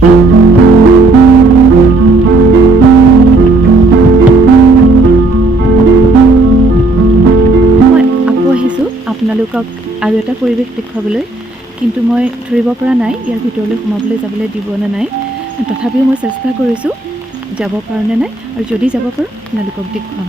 মই আকৌ আহিছোঁ আপোনালোকক আৰু এটা পৰিৱেশ দেখুৱাবলৈ, কিন্তু মই ধৰিব পৰা নাই ইয়াৰ ভিতৰলৈ সোমাবলৈ যাবলৈ দিব নে নাই। তথাপিও মই চেষ্টা কৰিছোঁ যাব পাৰোঁ নে নাই, আৰু যদি যাব পাৰোঁ আপোনালোকক দেখুৱাম।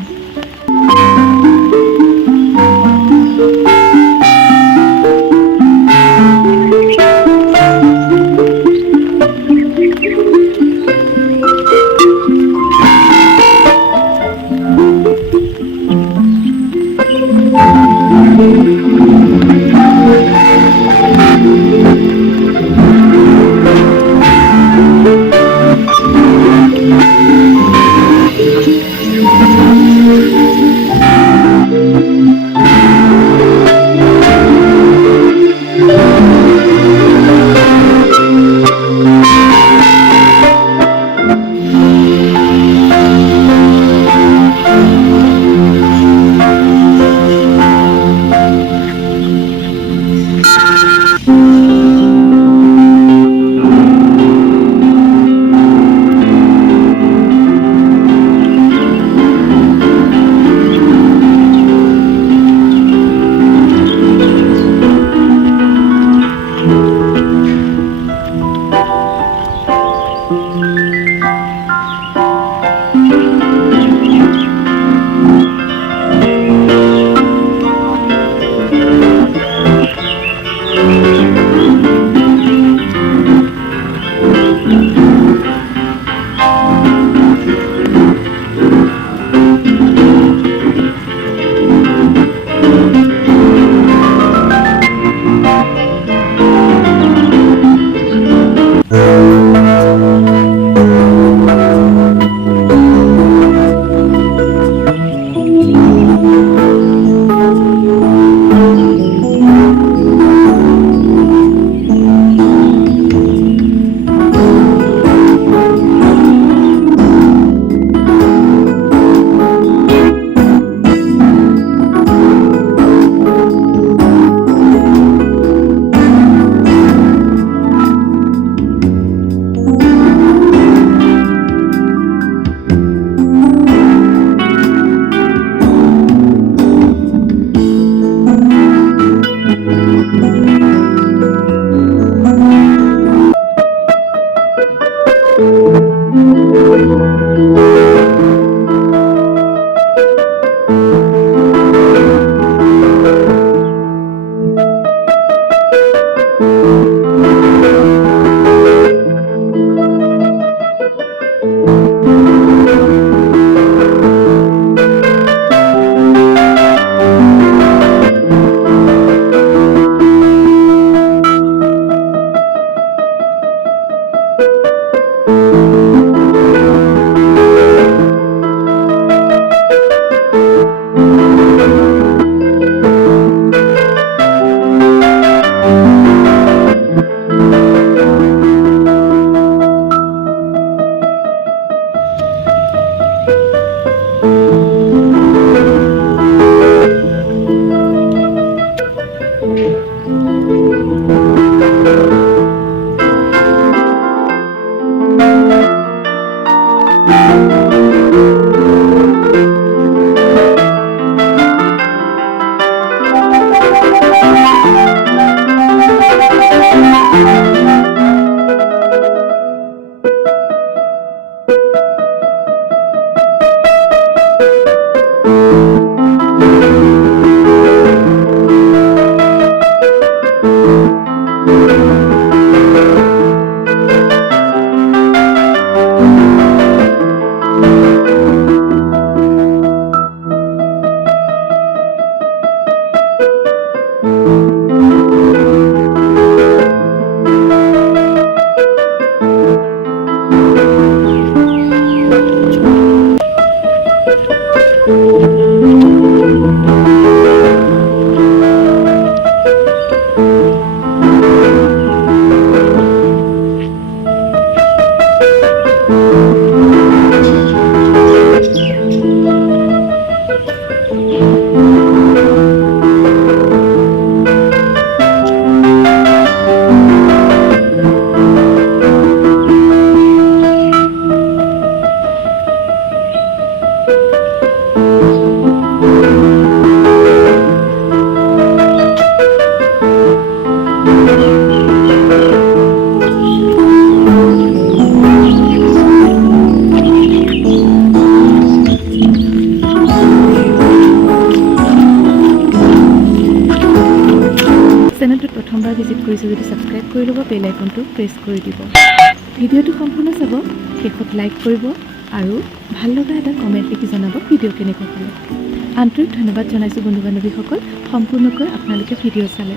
প্ৰথমবাৰ ভিজিট কৰিছে যদি ছাবস্ক্ৰাইব কৰি ল'ব, বেল আইকনটো প্ৰেছ কৰি দিব। ভিডিঅ'টো সম্পূৰ্ণ চাব, শেষত লাইক কৰিব আৰু ভাল লগা এটা কমেণ্ট লিখি জনাব ভিডিঅ' কেনেকুৱা পালে। আন্তৰিক ধন্যবাদ জনাইছোঁ বন্ধু বান্ধৱীসকল, সম্পূৰ্ণকৈ আপোনালোকে ভিডিঅ' চালে।